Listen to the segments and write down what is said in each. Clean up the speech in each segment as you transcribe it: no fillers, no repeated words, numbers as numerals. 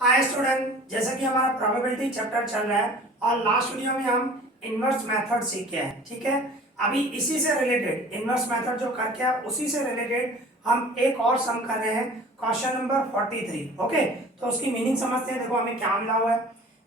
Hi student, जैसा कि हमारा प्रोबेबिलिटी चैप्टर चल रहा है और लास्ट वीडियो में हम इन्वर्स मेथड सीखे हैं। ठीक है, अभी इसी से रिलेटेड इन्वर्स मेथड जो करके है उसी से रिलेटेड हम एक और सम कर रहे हैं, क्वेश्चन नंबर 43। ओके, तो उसकी मीनिंग समझते हैं। देखो हमें क्या मिला हुआ है।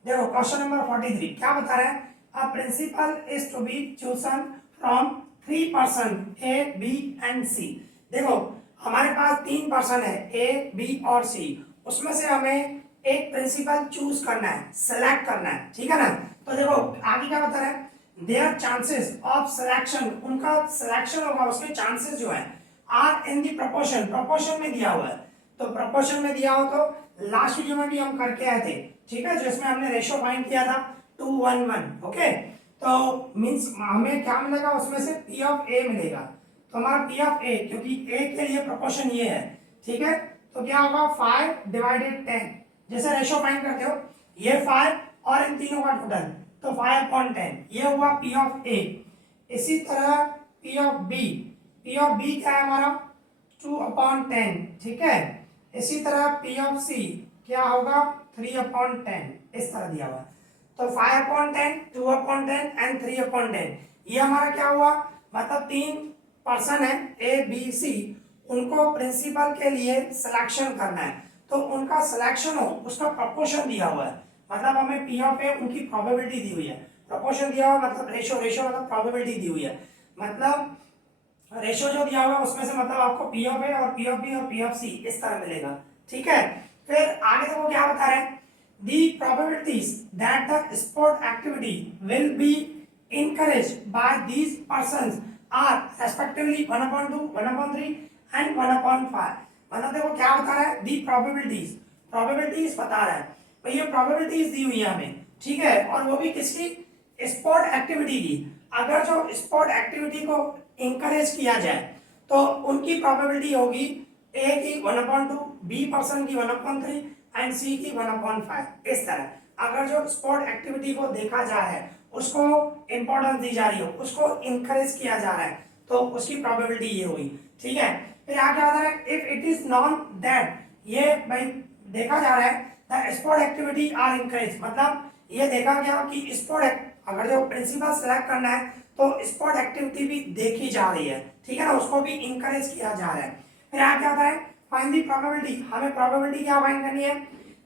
देखो क्वेश्चन नंबर 43 क्या बता रहा है, a principal is to be chosen from 3 person A B and C. देखो हमारे पास 3 पर्सन है, ए बी और सी, उसमें से हमें एक प्रिंसिपल चूज करना है, सेलेक्ट करना है। ठीक है ना। तो देखो आगे क्या बता रहा है, देयर चांसेस ऑफ सिलेक्शन, उनका सिलेक्शन होगा, उसके चांसेस जो है are in the proportion, proportion में दिया हुआ है। तो प्रोपोर्शन में दिया हो तो लास्ट वीडियो में भी हम करके आए थे। ठीक है, जिसमें हमने रेशो फाइंड किया था 2:1:1। ओके, तो मींस हमें क्या मिलेगा, उसमें से पी ऑफ ए मिलेगा। तो हमारा पी ऑफ ए, क्योंकि ए के लिए प्रोपोर्शन ये है। ठीक है, तो क्या होगा 5/10। जैसे रेशो फाइंड करते हो, ये 5 और इन तीनों का टोटल, तो 5/10 ये हुआ पी ऑफ ए। इसी तरह P of B, P of B क्या है हमारा 2/10। ठीक है, इसी तरह पी ऑफ सी क्या होगा 3/10, इस तरह दिया हुआ है। तो 5/10, 2/10 एंड 3/10, ये हमारा क्या हुआ, मतलब 3 पर्सन है ए बी सी, उनको प्रिंसिपल के लिए सिलेक्शन करना है। तो उनका सिलेक्शन हो उसका प्रोपोर्शन दिया हुआ है, मतलब हमें पी ऑफ ए उनकी प्रोबेबिलिटी दी हुई है। प्रोपोर्शन दिया हुआ मतलब रेशो, रेशो मतलब प्रोबेबिलिटी दी हुई है, मतलब रेशो जो दिया हुआ है उसमें से मतलब आपको पी ऑफ ए और पी ऑफ बी और पी ऑफ सी इस तरह मिलेगा। ठीक है, फिर आगे देखो क्या बता रहे हैं, the probabilities that the sport activity will be encouraged by these persons are respectively 1/2, 1/3 and 1/5। मतलब देखो क्या बता रहा है, दी प्रोबेबिलिटीज, प्रोबेबिलिटीज बता रहा है भाई, ये प्रोबेबिलिटीज दी हुई है हमें। ठीक है, और वो भी किसकी, स्पोर्ट एक्टिविटी की। अगर जो स्पोर्ट एक्टिविटी को इंकरेज किया जाए तो उनकी प्रोबेबिलिटी होगी ए की 1/2, बी पर्सन की 1/3 एंड सी की 1/5। इस तरह अगर जो स्पोर्ट एक्टिविटी को देखा जा रहा है, उसको इंपॉर्टेंस दी जा रही हो, उसको इंकरेज किया जा रहा है, तो उसकी प्रोबेबिलिटी ये हुई। ठीक है, फिर आगे आता है if it is non that, ये भाई देखा जा रहा है the sport activity are encourage, मतलब ये देखा गया कि स्पोर्ट, अगर जो प्रिंसिपल सेलेक्ट करना है तो स्पोर्ट एक्टिविटी भी देखी जा रही है। ठीक है ना, उसको भी इंकरेज किया जा रहा है। फिर आगे आता है फाइंड द प्रोबेबिलिटी, हमें प्रोबेबिलिटी क्या फाइंड करनी है,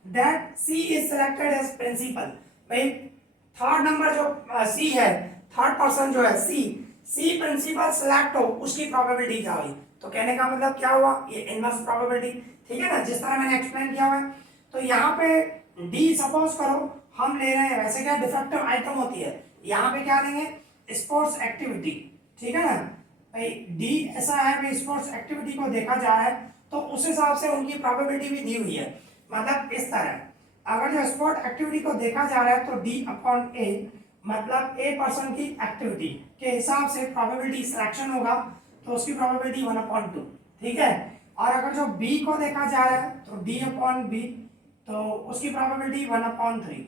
that C is selected as principal. भाई थर्ड नंबर जो सी है, थर्ड पर्सन जो है सी, सी प्रिंसिपल सिलेक्ट हो, उसकी प्रोबेबिलिटी क्या हुई। तो कहने का मतलब क्या हुआ, ये इनवर्स प्रोबेबिलिटी। ठीक है ना, जिस तरह मैंने एक्सप्लेन किया हुआ है। तो यहाँ पे डी सपोज करो हम ले रहे हैं, वैसे क्या डिफेक्टिव आइटम होती है, यहाँ पे क्या लेंगे स्पोर्ट्स एक्टिविटी। ठीक है ना भाई, डी ऐसा है भाई, स्पोर्ट्स एक्टिविटी को देखा जा रहा है तो उस हिसाब से उनकी प्रोबेबिलिटी भी दी हुई है। मतलब इस तरह अगर जो स्पोर्ट एक्टिविटी को देखा जा रहा है तो D/A, मतलब ए पर्सन की एक्टिविटी के हिसाब से प्रोबेबिलिटी सिलेक्शन होगा, तो उसकी प्रोबेबिलिटी 1/2। ठीक है, और अगर जो बी को देखा जा रहा है तो D/B, तो उसकी प्रोबेबिलिटी 1/3।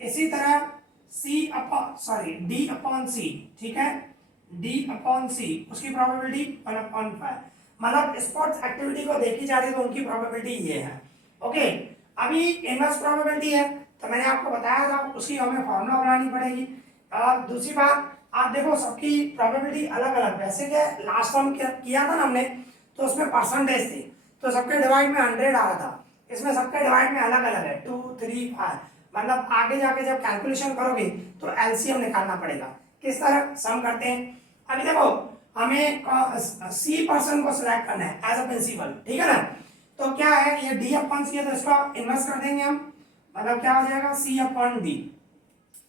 इसी तरह D/C, ठीक है, D/C उसकी प्रोबेबिलिटी 1/5। मतलब स्पोर्ट्स एक्टिविटी को देखी जा रही है तो उनकी प्रोबेबिलिटी ये है। ओके, अभी इनवर्स प्रोबेबिलिटी है तो मैंने आपको बताया था उसकी हमें फॉर्मूला बनानी पड़ेगी। और दूसरी बात आप देखो सबकी प्रोबेबिलिटी अलग अलग, वैसे क्या लास्ट टाइम किया था ना हमने, तो उसमें परसेंटेज थे, तो सबके डिवाइड में 100 आ रहा था, इसमें सबके डिवाइड में अलग अलग है 2, 3, 5। मतलब आगे जाके जब कैलकुलेशन करोगे तो एलसीएम निकालना पड़ेगा। किस तरह सम करते हैं, अभी देखो हमें सी पर्सन को सिलेक्ट करना है एज अ प्रिंसिपल। ठीक है ना, तो क्या है ये D/C है तो इसका इन्वर्स कर देंगे हम, मतलब क्या हो जाएगा C/D।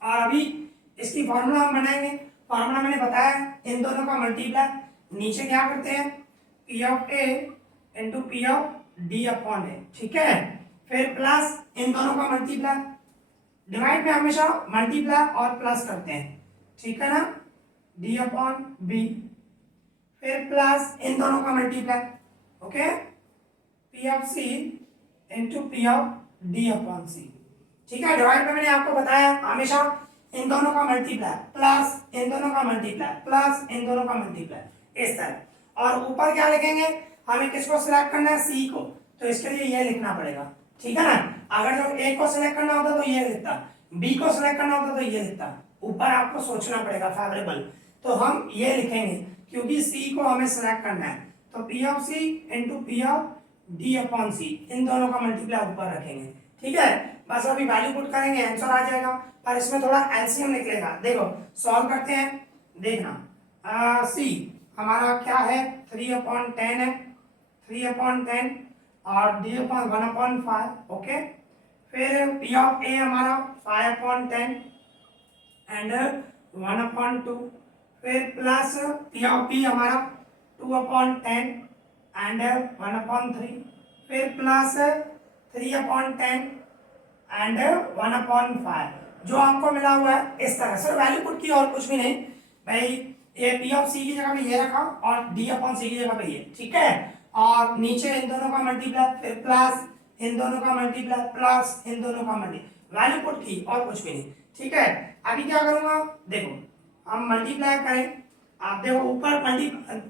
और अभी इसकी फॉर्मूला हम बनाएंगे, फॉर्मूला मैंने बताया इन दोनों का मल्टीप्लाई, नीचे क्या करते हैं P of A into P of D/A। ठीक है, फिर प्लस इन दोनों का मल्टीप्लाई, डिवाइड में हमेशा मल्टीप्लाई और प्लस करते हैं। ठीक है ना, D/B, फिर प्लस इन दोनों का multiply. Okay, P of C into P of D/C। ठीक है, डिवाइड में मैंने आपको बताया हमेशा इन दोनों का मल्टीप्लाई प्लस इन दोनों का मल्टीप्लाई प्लस इन दोनों का मल्टीप्लाई, इस तरह। और ऊपर क्या लिखेंगे, हमें किसको सिलेक्ट करना है, C को, तो इसके लिए ये लिखना पड़ेगा ठीक है ना। अगर जब ए को सिलेक्ट करना होता तो ये लिखता, बी को सिलेक्ट करना होता तो ये लिखता, ऊपर आपको सोचना पड़ेगा फेवरेबल, तो हम ये लिखेंगे क्योंकि सी को हमें सिलेक्ट करना है, तो P of C into P of D upon C, इन दोनों का मल्टीप्लाई ऊपर रखेंगे। ठीक है, बस अभी वैल्यू पुट करेंगे, आंसर आ जाएगा, पर इसमें थोड़ा एलसीएम निकलेगा। देखो सॉल्व करते हैं, देखना सी हमारा क्या है 3/10 है, 3/10 और डी अपॉन 1/5। ओके, फिर पी ऑफ ए हमारा 5/10 एंड 1/2, फिर प्लस पी ऑफ बी हमारा 2/10 एंड 1/3, फिर प्लस 3/10 एंड 1/5, जो आपको मिला हुआ है इस तरह से वैल्यू पुट की, और कुछ भी नहीं भाई। ये पी ऑफ सी की जगह पे ये रखा और डी अपॉन सी की जगह पे ये, ठीक है, और नीचे इन दोनों का मल्टीप्लाई, फिर प्लस इन दोनों का मल्टीप्लाई, प्लस इन दोनों का मल्टीप्लाई, वैल्यू पुट की और कुछ भी नहीं। ठीक है, अभी क्या करूंगा, देखो हम मल्टीप्लाई करें, आप देखो ऊपर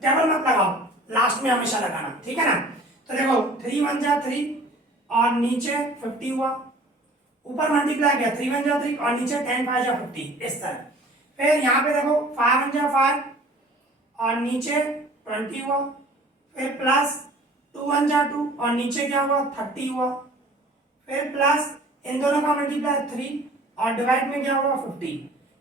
टेबल मत लगाओ, लास्ट में हमेशा लगाना, ठीक है ना। तो देखो 3 1 जा 3 और नीचे 50 हुआ, ऊपर मल्टीप्लाई किया 3 1 जा 3 और नीचे 10 5 जा 50, इस तरह। फिर यहाँ पे देखो 5 1 जा 5 और नीचे 20 हुआ, फिर प्लस 2 1 जा 2 और नीचे क्या हुआ 30 हुआ, फिर प्लस इन दोनों का मल्टीप्लाई 3 और डिवाइड में क्या हुआ 50।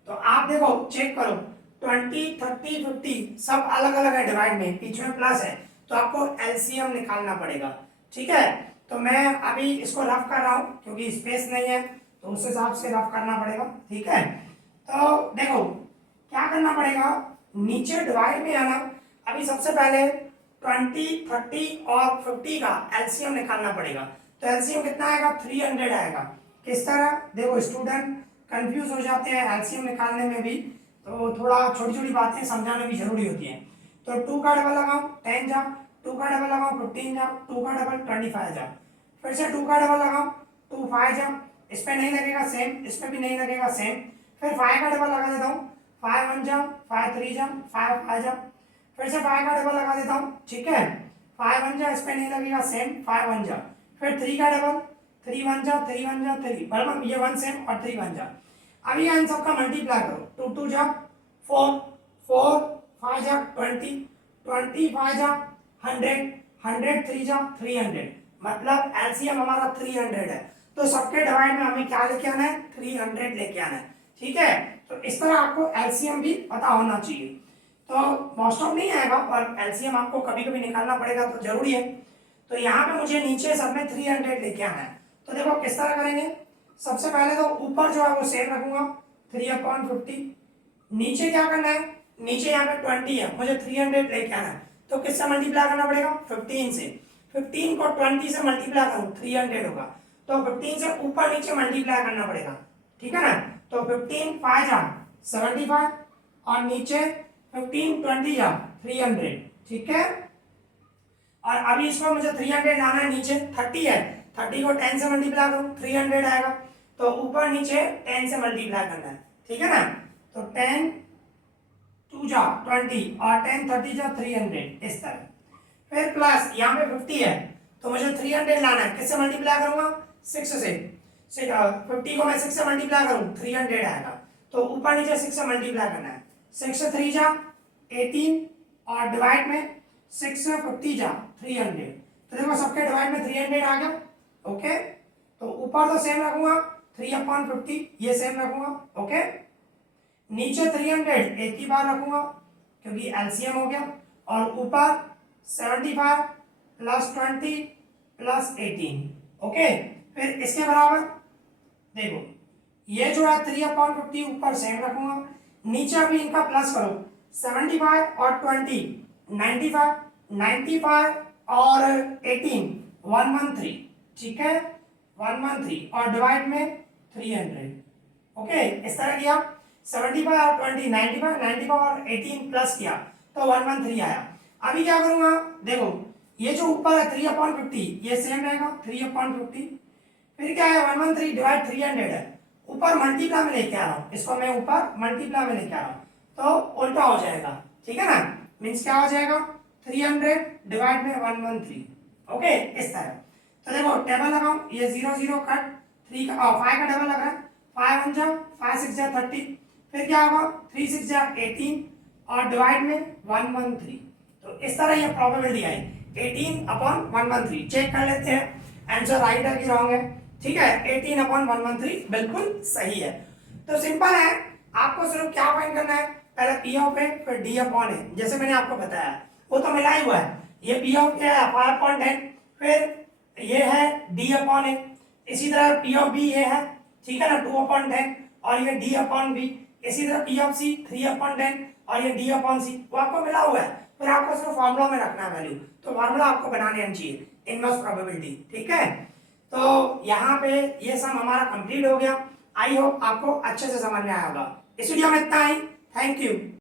तो आप देखो चेक करो 20 30 50 सब अलग अलग है डिवाइड में, बीच में प्लस है, तो आपको एलसीएम निकालना पड़ेगा। ठीक है, तो मैं अभी इसको रफ कर रहा हूँ क्योंकि स्पेस नहीं है, तो उस हिसाब से रफ करना पड़ेगा। ठीक है, तो देखो क्या करना पड़ेगा, नीचे डिवाइड में आना, अभी सबसे पहले 20 30 और 50 का एलसीएम निकालना पड़ेगा। तो एलसीएम कितना आएगा 300 आएगा। किस तरह, देखो स्टूडेंट कंफ्यूज हो जाते हैं एलसीएम निकालने में भी, तो थोड़ा छोटी छोटी बातें समझाना भी जरूरी होती है। तो 2 का डबल लगाओ 10 जा, 2 का डबल लगाओ 15 जा, 2 का डबल 25 जा, फिर से 2 का डबल लगाओ 2 5 जा, इस पे नहीं लगेगा सेम, इस पे भी नहीं लगेगा सेम, फिर 5 का डबल लगा देता हूँ 5 1 जा 5 3 जा 5 5 जा, फिर से 5 का डबल लगा देता हूँ, ठीक है 5 1 जा, इस पे नहीं लगेगा सेम 5 1 जा, फिर 3 का डबल 3 1 जा 3 1 जा 3, बराबर ये 1 सेम और 3 1 जा। अभी इन सबका मल्टीप्लाई करो, 2 2 जा 4 4 5 जा 20 25 जा 100 100 3 जा 300, मतलब एलसीएम हमारा 300 है। तो सबके डिवाइड में हमें क्या लेके आना है 300 लेके आना है। ठीक है, तो इस तरह आपको एलसीएम भी पता होना चाहिए। तो मोस्ट ऑफ नहीं आएगा और एलसीएम आपको कभी कभी निकालना पड़ेगा, तो जरूरी है। तो यहाँ पे मुझे नीचे सब में 300 लेके आना है। तो देखो किस तरह करेंगे, सबसे पहले तो ऊपर जो है वो सेम रखूंगा 3/50, नीचे क्या करना है, नीचे यहाँ पे 20 है, मुझे 300 लेके आना है, तो किससे मल्टीप्लाई करना पड़ेगा 15 से, 15 को 20 से मल्टीप्लाई करूँ 300 होगा, तो 15 से ऊपर नीचे मल्टीप्लाई करना पड़ेगा। ठीक है ना, तो 15 5 जा 75 और नीचे 15 20 जा 300। ठीक है, और अभी इसमें मुझे 300 लाना है, नीचे 30 है, 30 को 10 से मल्टीप्लाई करूँ 300 आएगा, तो ऊपर नीचे 10 से मल्टीप्लाई करना है। ठीक है ना, तो 10 2 जा 20 और 10 30 जा 300, इस तरह। फिर प्लस यहाँ पे 50 है, तो मुझे 300 लाना है, किससे मल्टीप्लाई करूंगा 6 से, 50 को मैं 6 से मल्टीप्लाई करूँ 300 आएगा, तो ऊपर नीचे 6 से मल्टीप्लाई करना है, 6 से 3 जा 18 और डिवाइड में 6 से 50 जा 300, तो देखो सबके डिवाइड में 300 आ गया। ओके, तो ऊपर तो सेम रखूंगा 3/50, ये सेम रखूंगा। ओके, नीचे 300 एक ही बार रखूंगा क्योंकि एलसीएम हो गया, और ऊपर 75 प्लस 20 प्लस 18। ओके, फिर इसके बराबर देखो ये जो है 3/50 ऊपर सेम रखूंगा, नीचे अभी इनका प्लस करो 75 और 20 95 95 और 18 113। ठीक है 113 और डिवाइड में 300। ओके, इस तरह किया 75 और 20 95 95 और 18 प्लस किया तो 113 आया। अभी क्या करूंगा, देखो ये जो ऊपर है 3/50 ये सेम रहेगा 3/50, फिर क्या है 113 डिवाइड 300 है, ऊपर मल्टीप्लाई में लेके आ रहा हूँ, इसको मैं ऊपर मल्टीप्लाई में लेके आ रहा हूँ, तो उल्टा हो जाएगा। ठीक है ना, मीन्स क्या हो जाएगा 300 डिवाइड में 113। ओके, इस तरह। तो देखो टेबल लगाऊं, ये 0 0 कट, 3 का 5 का टेबल लग रहा है, 5 1 जा 5 6 जा 30, फिर क्या होगा 3 6 जा 18 और डिवाइड में 113। तो इस तरह ये प्रोबेबिलिटी आई 18/113। चेक कर लेते हैं आंसर राइट है कि रॉन्ग है। ठीक है, 18/113 बिल्कुल सही है। तो सिंपल है, आपको सिर्फ क्या फाइंड करना है, पहले पी ऑफ ए फिर डी अपॉन ए, जैसे मैंने आपको बताया वो तो मिला ही हुआ है। ये पी ऑफ ए है 5/10, फिर ये है डी अपॉन ए, इसी तरह पी ऑफ बी ये है, ठीक है ना 2/10, और ये डी अपॉन बी, इसी तरह पी ऑफ सी 3/10 और ये डी अपॉन सी, वो आपको मिला हुआ है। फिर आपको सिर्फ फॉर्मूला में रखना है वैल्यू, तो फॉर्मूला आपको बनाने आनी चाहिए, इनवर्स प्रोबेबिलिटी। ठीक है, तो यहाँ पे ये सम हमारा कंप्लीट हो गया। आई होप आपको अच्छे से समझ में आया होगा। इस वीडियो में इतना ही, थैंक यू।